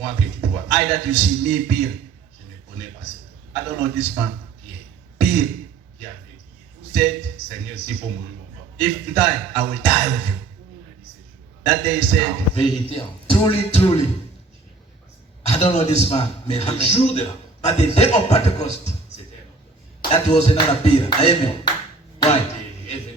Moi que tu vois. I that you see me, Peter. Je ne connais pas ça. I don't know this man. Pierre. Peter. Qui avait dit, Who said, Seigneur, s'il faut mourir, on va. if you die, I will die with you. That day he said, En vérité, truly, truly. I don't know this man. mais Amen. le jour de la But the day of Pentecost, c'était that was another Peter. Amen. Right.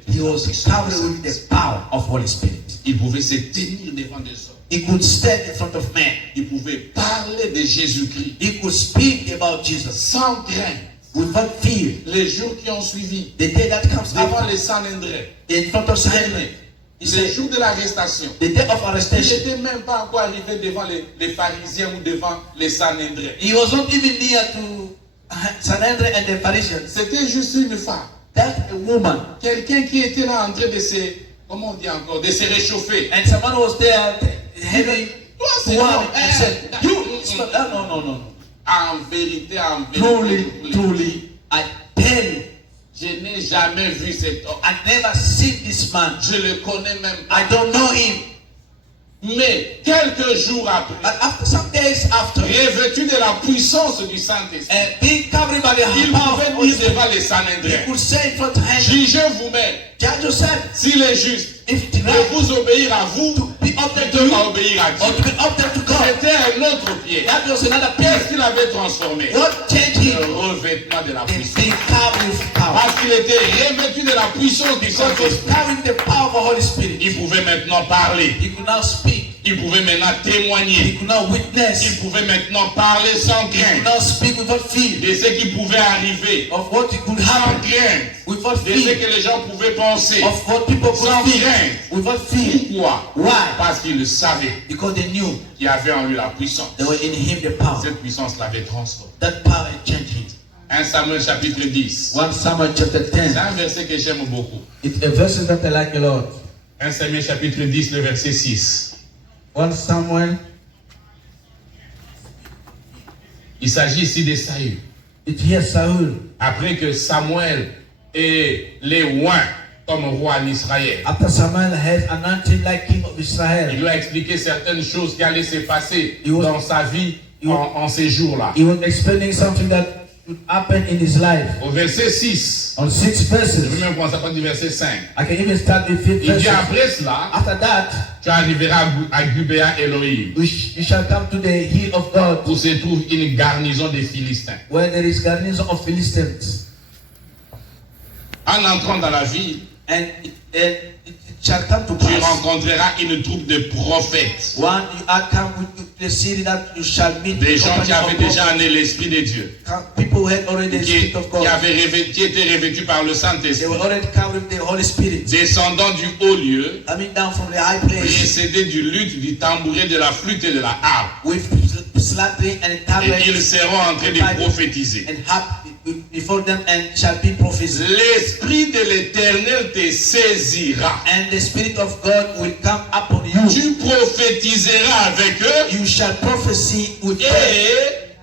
He was covered with the power of Holy Spirit. Il pouvait se tenir devant des hommes. He could stand in front of men. Il pouvait parler de Jésus-Christ He could speak about Jesus sans crainte. without fear. Les jours qui ont suivi, The day that comes devant after, les Sanhédrins, in front of Simon, he le said, jour de l'arrestation, the day of il arrestation, n'était même pas encore arrivé devant les pharisiens ou devant les Sanhédrins. he was not even near to Sanhedrin and the Pharisees. C'était juste une femme. That's a woman. Quelqu'un qui était là en train de se, comment on dit encore, de se réchauffer. And someone was there having Toi, c'est one non. and said, no. En vérité, Truly, truly, I tell you, je n'ai jamais vu cet homme. I never seen this man. Je le connais même pas. I don't know him. Mais quelques jours après, But after some days after, revêtu de la puissance du Saint-Esprit, and being covered by the il power of pouvait Holy dire Spirit, devant les he Sanhédrins, could say in front of him, jugez vous-même judge yourself, s'il est juste if it's de right vous obéir à vous to be up there to plutôt qu'à you obéir à or Dieu. to be up there to God. C'était un autre Pierre. That was another Qu'est-ce Peter. qu'il avait transformé? What changed him? Le revêtement de la In puissance. being covered with power. Parce qu'il était revêtu de la puissance du Because he was Saint-Esprit. carrying the power of the Holy Spirit. Il pouvait maintenant parler. He could now speak. Il pouvait maintenant He témoigner. could now Il witness. pouvait maintenant parler sans He could crainte now speak without fear de ce qui pouvait arriver. of what could Sans happen, crainte without de ce fear que les gens pouvaient penser. of what people Sans could feel, crainte. without fear. Pourquoi? Why? Parce qu'ils le savaient. Because they knew Qu'il y avait en lui la puissance. there was in him the power. Cette puissance l'avait transformé. That power had changed him. 1 Samuel chapitre 10. 1 Samuel chapter C'est 10. un verset que j'aime beaucoup. It's a verse that I like a lot. 1 Samuel chapitre 10, le verset 6. 1 Samuel, Il s'agit ici de Saül. it's here Saul. Après que Samuel ait les oint comme roi en Israël, After Samuel has anointed like king of il Israel, lui a expliqué certaines choses qui allaient se passer Il was- dans sa vie il was- en ces jours-là. he was explaining something that should happen in his life. Au verset 6, On 6 je verses, vais même commencer à partir du verset 5. I can even start with 5 Il dit verses. après cela, After that, tu arriveras à Gubea Elohim, you shall come to the hill of God, où se trouve une garnison des Philistins. where there is garrison of Philistines. En entrant dans la ville, And it shall come to tu pass, rencontreras une troupe de prophètes, when you are come with the city, that you shall meet des the gens company qui avaient of déjà prophets. en eux l'Esprit de Dieu, People who had already the qui Spirit of God. étaient revêtus par le They Saint-Esprit, were already covered with the Holy Spirit. descendant du haut lieu, Coming down from the high place précédés du luth, du tambouret, de la flûte et de la harpe. with slattering and tablets Et ils seront en train de prophétiser. and harp before them and shall be prophets. L'Esprit de l'Éternel te saisira. And the Spirit of God will come upon you. Tu prophétiseras avec eux You shall prophesy with them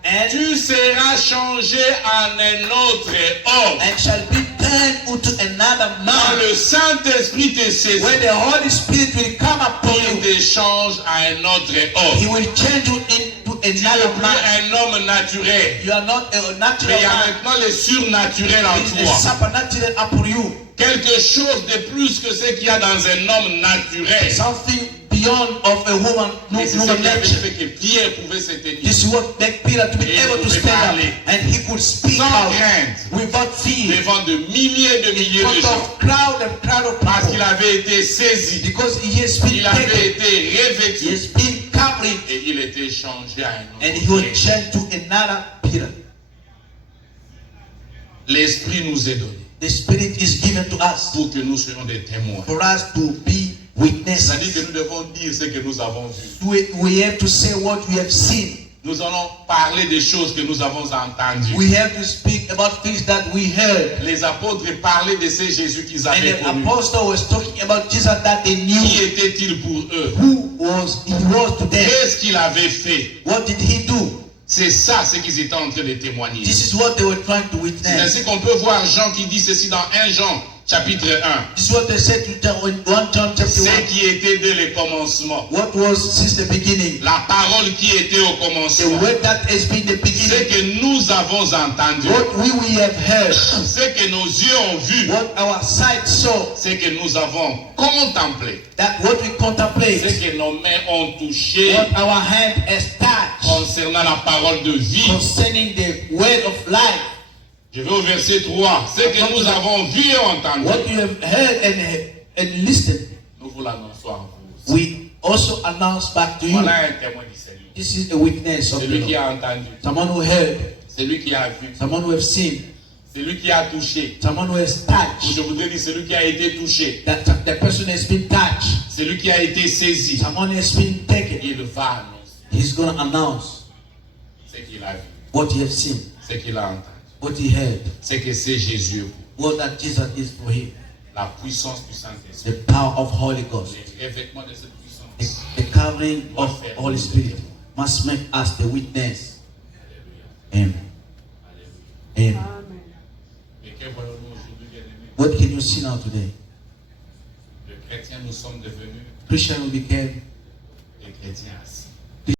et and, tu seras changé en un autre homme. and shall be turned into another Quand man. le Saint-Esprit te saisit, When the Holy Spirit will come upon il you, te change à un autre He homme. will change you into Tu n'es another plus man. un homme naturel, You are not a mais natural il y a man. maintenant le surnaturel en It is toi. supernatural upon you. Quelque chose de plus que ce qu'il y a dans un homme naturel. Something beyond of a woman, Et c'est ce human qui avait nature. fait que Pierre pouvait se tenir. This is what made Peter to be Et il able to pouvait stand up, parler. and he could speak Sans out crainte. without fear Devant de milliers de in milliers de front gens. of crowd and crowd of Parce qu'il people, avait été saisi. because he has been Il avait taken, été he revêtu. has been covered, Et il était changé à un and autre he was Pierre. changed to another Peter. L'Esprit nous est donné The Spirit is given to us pour que nous soyons des témoins. for us to be witnesses. C'est-à-dire que nous devons dire ce que nous avons vu. We have to say what we have seen. Nous allons parler des choses que nous avons entendues. We have to speak about things that we heard. Les apôtres parlaient de ce Jésus qu'ils And avaient the connu. apostle was talking about Jesus that they Qui knew. était-il pour eux? Who was he was to them? Qu'est-ce qu'il avait fait? What did he do? C'est ça ce qu'ils étaient en train de témoigner. This is what they were trying to C'est witness. ainsi qu'on peut voir Jean qui dit ceci dans 1 Jean chapitre 1. This is what they said to John, in 1 John chapter 1. Ce qui était dès le commencement. What was since the beginning? La parole qui était au The commencement. word that has been the Ce beginning. que nous avons entendu. What we have heard. Ce que nos yeux ont vu. What our sight saw. Ce que nous avons contemplé. That what we contemplate. Ce que nos mains ont touché. What our hand has touched. Concernant la parole de vie. Concerning the word of life. Je vais au verset 3. Ce que nous avons vu et entendu. What you have heard and listened. Nous vous l'annonçons à vous. We also announce back to you. Voilà un témoin du Seigneur. This is a witness of the Celui qui Lord. a entendu. Someone who heard. Celui qui a vu. Someone who has seen. Celui qui a touché. Someone who has touched. Je voudrais dire celui qui a été touché. That the person has been touched. Celui qui a été saisi. Someone has been taken. Il va annoncer He's going to announce ce qu'il a vu. what he has seen, Ce qu'il a entendu. what he heard, C'est que c'est Jésus. what that Jesus is for him. La puissance du Saint-Esprit. The power of Holy Ghost. Les revêtements de cette puissance. The covering of Holy Spirit must make us the witness. Amen. Amen. Mais que voyons-nous aujourd'hui, bien-aimés? What can you see now today? Les chrétiens, nous sommes devenus Christian became des chrétiens assis.